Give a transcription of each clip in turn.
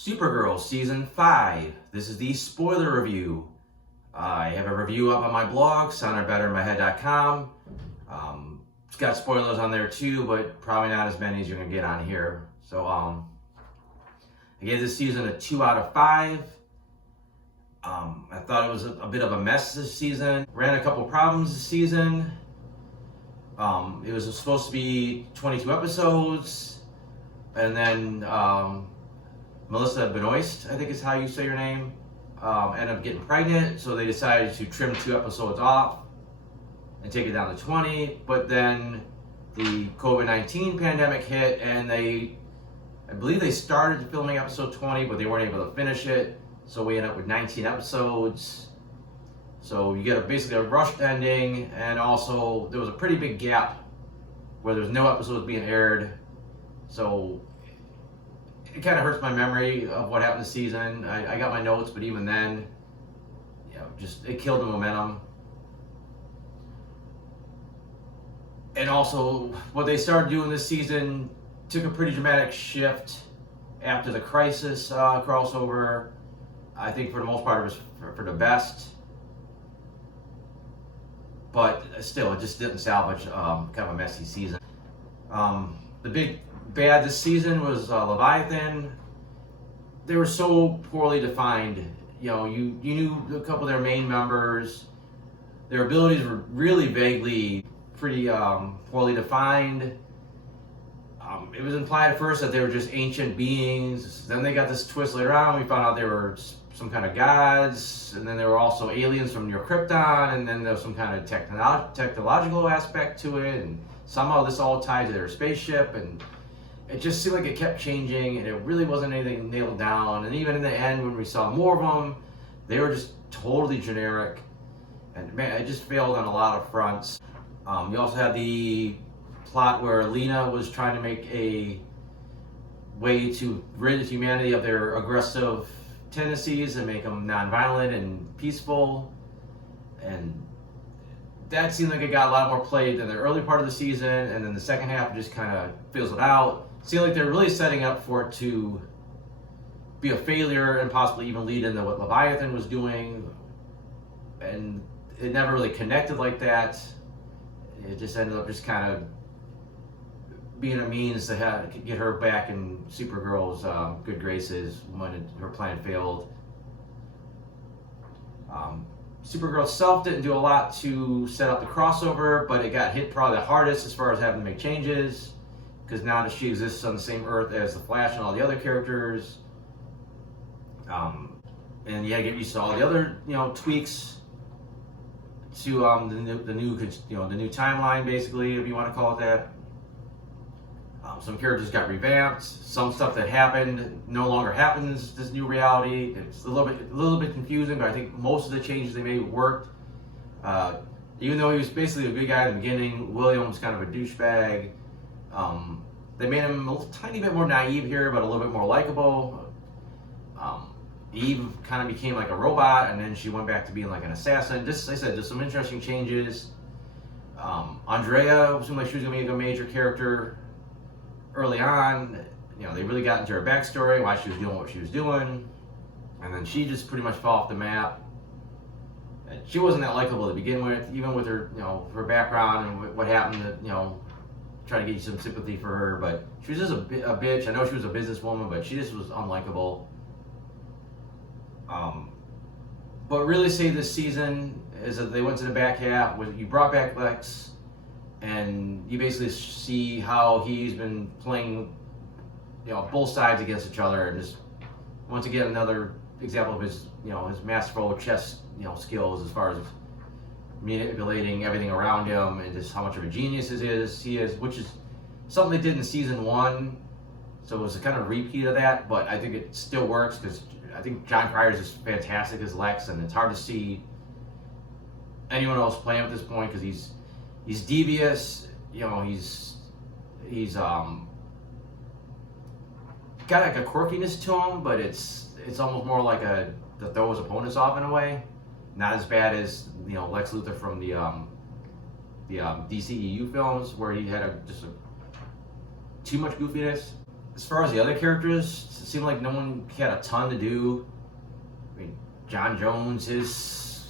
Supergirl Season 5. This is the spoiler review. I have a review up on my blog, soundedbetterInMyHead.com. It's got spoilers on there too, but probably not as many as you're going to get on here. So, I gave this season a 2 out of 5. I thought it was a bit of a mess this season. Ran a couple problems this season. It was supposed to be 22 episodes, and then Melissa Benoist, I think is how you say your name, ended up getting pregnant, so they decided to trim 2 episodes off and take it down to 20. But then the COVID-19 pandemic hit, and I believe they started filming episode 20, but they weren't able to finish it, so we ended up with 19 episodes. So you get basically a rushed ending, and also there was a pretty big gap where there was no episodes being aired. So it kind of hurts my memory of what happened this season. I got my notes, but even then, just it killed the momentum. And also, what they started doing this season took a pretty dramatic shift after the Crisis crossover. I think for the most part it was for the best. But still, it just didn't salvage kind of a messy season. The big bad this season was Leviathan. They were so poorly defined. You knew a couple of their main members. Their abilities were really vaguely pretty poorly defined. It was implied at first that they were just ancient beings. Then they got this twist later on. We found out they were some kind of gods, and then there were also aliens from near Krypton, and then there was some kind of technological aspect to it, and somehow this all tied to their spaceship, and it just seemed like it kept changing, and it really wasn't anything nailed down. And even in the end, when we saw more of them, they were just totally generic, and man, it just failed on a lot of fronts. You also had the plot where Lena was trying to make a way to rid humanity of their aggressive tendencies and make them nonviolent and peaceful, and that seemed like it got a lot more play than the early part of the season, and then the second half just kind of fizzled out. It seemed like they're really setting up for it to be a failure and possibly even lead into what Leviathan was doing, and it never really connected like that. It just ended up just kind of being a means to get her back in Supergirl's good graces when her plan failed. Supergirl itself didn't do a lot to set up the crossover, but it got hit probably the hardest as far as having to make changes, because now that she exists on the same Earth as the Flash and all the other characters, and you get used to all the other tweaks to the new timeline, basically, if you want to call it that. Some characters got revamped. Some stuff that happened no longer happens. This new reality. It's a little bit confusing, but I think most of the changes they made worked. Even though he was basically a good guy in the beginning, William was kind of a douchebag. They made him a tiny bit more naive here, but a little bit more likable. Eve kind of became like a robot, and then she went back to being like an assassin. Just, like I said, just some interesting changes. Andrea seemed like she was going to be a major character early on. They really got into her backstory, why she was doing what she was doing, and then she just pretty much fell off the map. And she wasn't that likable to begin with, even with her, her background and what happened to, try to get you some sympathy for her. But she was just a bitch. I know she was a businesswoman, but she just was unlikable. But really say this season is that they went to the back half. You brought back Lex, and you basically see how he's been playing, both sides against each other, and just once again another example of his, his masterful chess, skills as far as manipulating everything around him, and just how much of a genius he is, which is something they did in season 1. So it was a kind of repeat of that, but I think it still works because I think John Cryer is just fantastic as Lex, and it's hard to see anyone else playing at this point because he's devious, he's got like a quirkiness to him, but it's almost more like to throw his opponents off in a way. Not as bad as Lex Luthor from the DCEU films, where he had just too much goofiness. As far as the other characters, it seemed like no one had a ton to do. I mean, John Jones,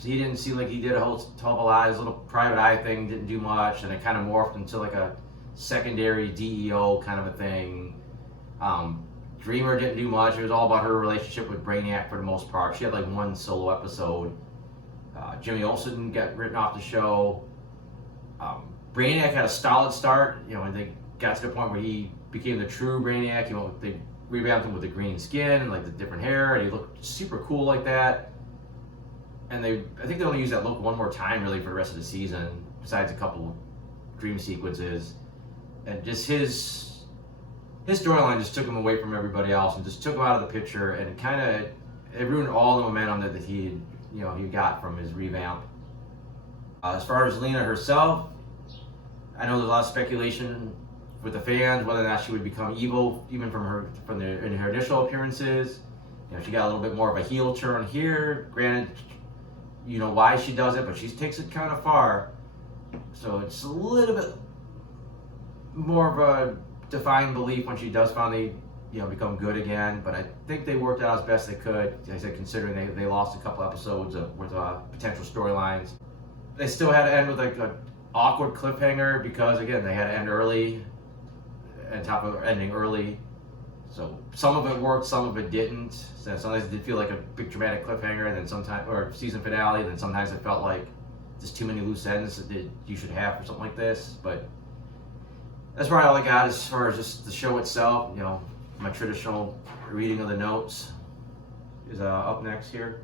he didn't seem like he did a whole hell of a lot. His little private eye thing didn't do much, and it kind of morphed into like a secondary DEO kind of a thing. Dreamer didn't do much. It was all about her relationship with Brainiac for the most part. She had like one solo episode. Jimmy Olsen got written off the show. Brainiac had a solid start, when they got to the point where he became the true Brainiac. They revamped him with the green skin and like the different hair, and he looked super cool like that. And I think they only used that look one more time really for the rest of the season, besides a couple dream sequences. And just his storyline just took him away from everybody else and just took him out of the picture, and it ruined all the momentum that he got from his revamp. As far as Lena herself, I know there's a lot of speculation with the fans whether or not she would become evil, even in her initial appearances. She got a little bit more of a heel turn here. Granted, why she does it, but she takes it kind of far. So it's a little bit more of a defined belief when she does finally, become good again. But I think they worked out as best they could. Like I said, considering they lost a couple episodes with potential storylines. They still had to end with like an awkward cliffhanger because, again, they had to end early, on top of ending early. So some of it worked, some of it didn't. So sometimes it did feel like a big dramatic cliffhanger, and then sometimes, or season finale, and then sometimes it felt like just too many loose ends that you should have for something like this. But that's probably all I got as far as just the show itself. My traditional reading of the notes is up next here.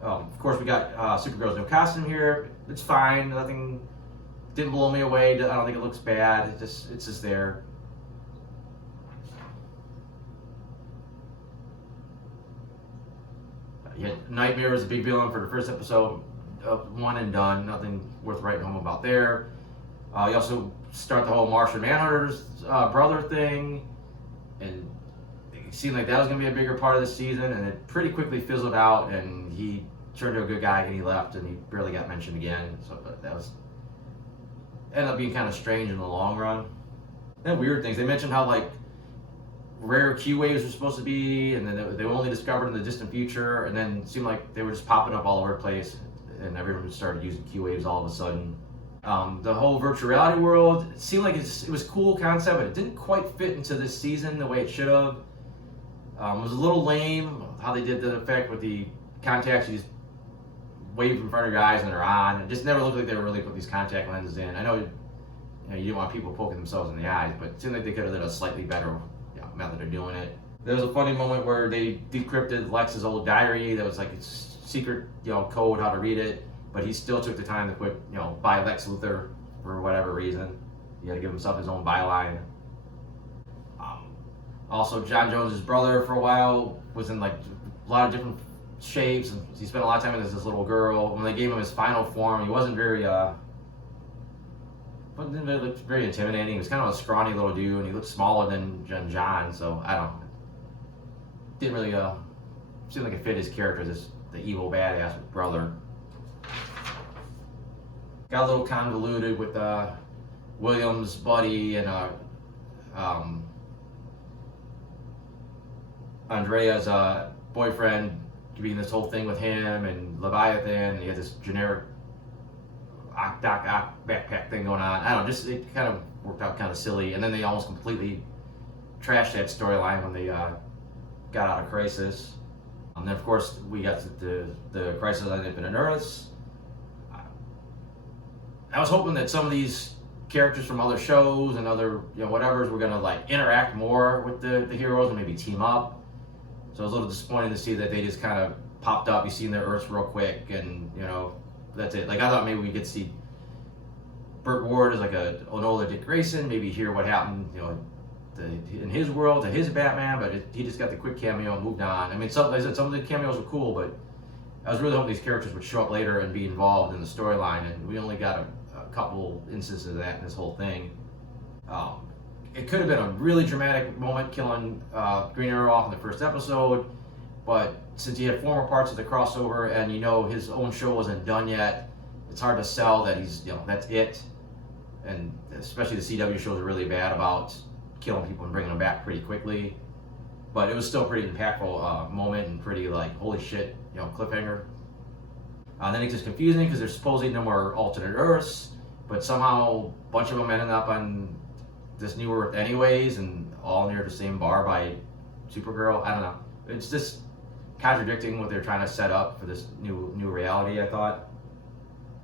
Of course, we got Supergirl's new costume here. It's fine. Nothing didn't blow me away. I don't think it looks bad. It's just there. Yeah, Nightmare was a big villain for the first episode. One and done. Nothing worth writing home about there. You also start the whole Martian Manhunter's brother thing, and it seemed like that was going to be a bigger part of the season, and it pretty quickly fizzled out, and he turned to a good guy, and he left, and he barely got mentioned again. So that ended up being kind of strange in the long run. And weird things. They mentioned how like rare Q waves were supposed to be, and then they were only discovered in the distant future, and then it seemed like they were just popping up all over the place, and everyone started using Q waves all of a sudden. The whole virtual reality world, it seemed like it was a cool concept, but it didn't quite fit into this season the way it should have. It was a little lame how they did the effect with the contacts. You just wave in front of your eyes and they're on. It just never looked like they were really put these contact lenses in. I know, you didn't want people poking themselves in the eyes, but it seemed like they could have done a slightly better method of doing it. There was a funny moment where they decrypted Lex's old diary that was like its secret, code how to read it. But he still took the time to put, by Lex Luthor for whatever reason. He had to give himself his own byline. Also, John Jones' brother for a while was in like a lot of different shapes, and he spent a lot of time with this little girl. When they gave him his final form, he wasn't very intimidating. He was kind of a scrawny little dude, and he looked smaller than John. So didn't really seem like it fit his character as the evil badass brother. Got a little convoluted with William's buddy and Andrea's boyfriend doing this whole thing with him, and Leviathan. He had this generic backpack thing going on. I don't know, just it kind of worked out kind of silly, and then they almost completely trashed that storyline when they got out of Crisis. And then of course we got the Crisis on Infinite Earths. I was hoping that some of these characters from other shows and other whatevers were gonna like interact more with the heroes and maybe team up. So I was a little disappointed to see that they just kind of popped up. You seen their Earths real quick, and that's it. Like I thought maybe we could see Burt Ward as like a Enola Dick Grayson, maybe hear what happened, in his world to his Batman, but he just got the quick cameo and moved on. I mean, like I said, some of the cameos were cool, but I was really hoping these characters would show up later and be involved in the storyline, and we only got a couple instances of that in this whole thing. It could have been a really dramatic moment killing Green Arrow off in the first episode, but since he had former parts of the crossover and his own show wasn't done yet, it's hard to sell that he's that's it. And especially the CW shows are really bad about killing people and bringing them back pretty quickly. But it was still a pretty impactful moment and pretty like, holy shit, cliffhanger. Then it gets confusing because there's supposedly no more alternate Earths, but somehow a bunch of them ended up on this new Earth anyways, and all near the same bar by Supergirl. I don't know. It's just contradicting what they're trying to set up for this new reality, I thought.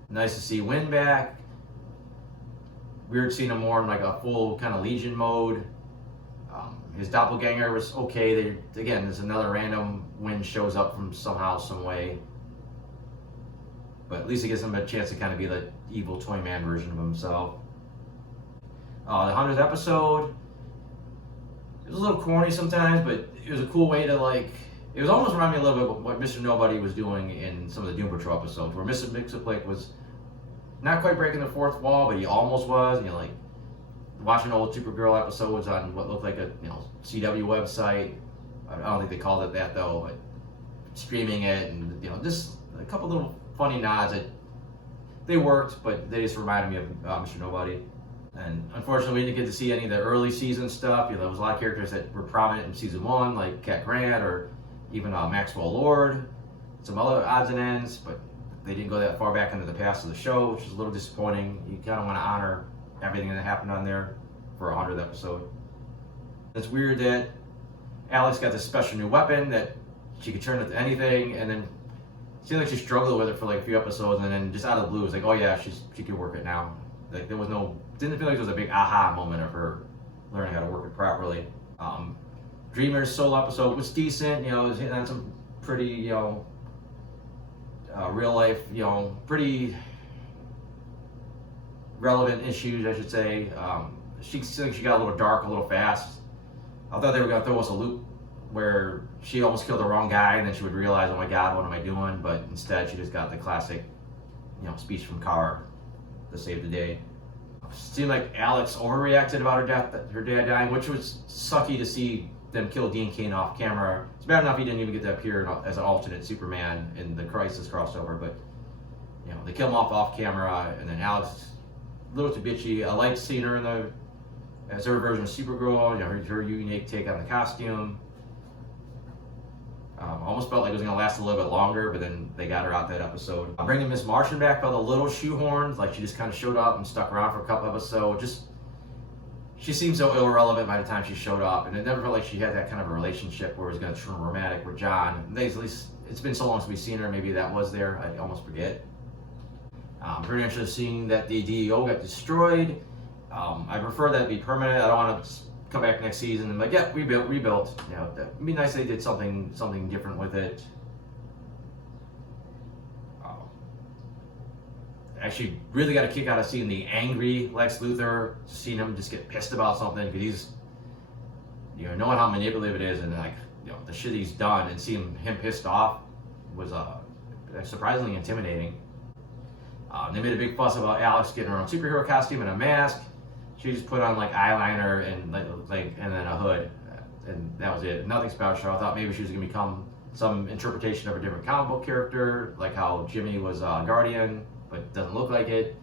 Nice to see Wynn back. Weird seeing him more in like a full kind of Legion mode. His doppelganger was okay. Again, there's another random Wynn shows up from somehow, some way. But at least it gives him a chance to kind of be the evil toy man version of himself. The 100th episode, it was a little corny sometimes, but it was a cool way to it was almost reminding me a little bit of what Mr. Nobody was doing in some of the Doom Patrol episodes, where Mr. Mxyzptlk was not quite breaking the fourth wall, but he almost was. Watching old Supergirl episodes on what looked like a CW website. I don't think they called it that though, but streaming it and just a couple little funny nods that they worked, but they just reminded me of Mr. Nobody. And unfortunately, we didn't get to see any of the early season stuff. There was a lot of characters that were prominent in season 1, like Cat Grant or even Maxwell Lord, some other odds and ends, but they didn't go that far back into the past of the show, which is a little disappointing. You kind of want to honor everything that happened on there for a 100th episode. It's weird that Alex got this special new weapon that she could turn into anything, and then it seemed like she struggled with it for like a few episodes, and then just out of the blue, it was like, oh yeah, she can work it now. Like didn't feel like there was a big aha moment of her learning how to work it properly. Dreamer's solo episode was decent. It was hitting on some pretty, real life, pretty relevant issues, I should say. She got a little dark, a little fast. I thought they were gonna throw us a loop where she almost killed the wrong guy, and then she would realize, oh my God, what am I doing? But instead, she just got the classic, speech from Kara to save the day. It seemed like Alex overreacted about her dad dying, which was sucky to see them kill Dean Cain off camera. It's bad enough he didn't even get to appear as an alternate Superman in the Crisis crossover, but they kill him off camera, and then Alex, a little too bitchy. I liked seeing her as her version of Supergirl, her unique take on the costume. Almost felt like it was going to last a little bit longer, but then they got her out that episode. Bringing Miss Martian back felt a little shoehorned, like she just kind of showed up and stuck around for a couple episodes. She seemed so irrelevant by the time she showed up, and it never felt like she had that kind of a relationship where it was going to turn romantic with John. At least it's been so long since we've seen her, maybe that was there, I almost forget. I'm pretty interested in seeing that the DEO got destroyed. I prefer that to be permanent. I don't want to come back next season and rebuilt. It'd be nice if they did something different with it. Actually, really got a kick out of seeing the angry Lex Luthor, seeing him just get pissed about something, because he's, knowing how manipulative it is, and the shit he's done, and seeing him pissed off was surprisingly intimidating. They made a big fuss about Alex getting her own superhero costume and a mask. She just put on eyeliner and and then a hood, and that was it. Nothing special. I thought maybe she was gonna become some interpretation of a different comic book character, like how Jimmy was Guardian, but it doesn't look like it.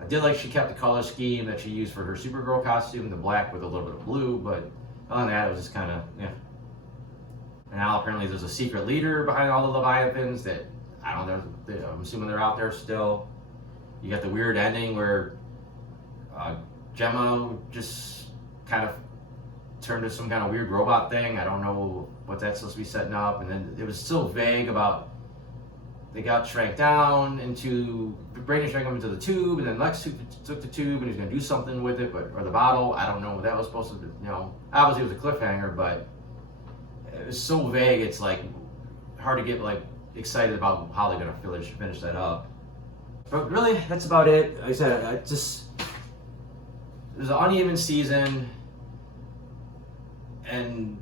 I did like she kept the color scheme that she used for her Supergirl costume, the black with a little bit of blue, but other than that, it was just kind of, yeah. And now apparently there's a secret leader behind all the Leviathans that, I don't know, I'm assuming they're out there still. You got the weird ending where Gemma just kind of turned into some kind of weird robot thing. I don't know what that's supposed to be setting up. And then it was still vague about, they got shrank down into, Brandon shrank them into the tube, and then Lex took the tube and he was going to do something with it, or the bottle. I don't know what that was supposed to do. Obviously it was a cliffhanger, but it was so vague, it's hard to get excited about how they're going to finish that up. But really, that's about it. Like I said, it was an uneven season, and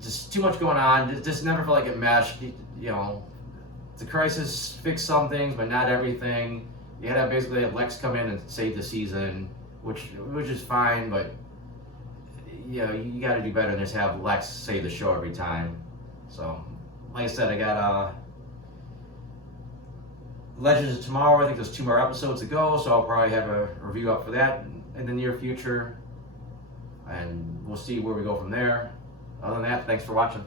just too much going on. It just never felt like it meshed. The Crisis fixed some things, but not everything. You had to basically have Lex come in and save the season, which is fine, but you got to do better than just have Lex save the show every time. So, like I said, I got Legends of Tomorrow. I think there's 2 more episodes to go, so I'll probably have a review up for that in the near future. and we'll see where we go from there. Other than that, thanks for watching.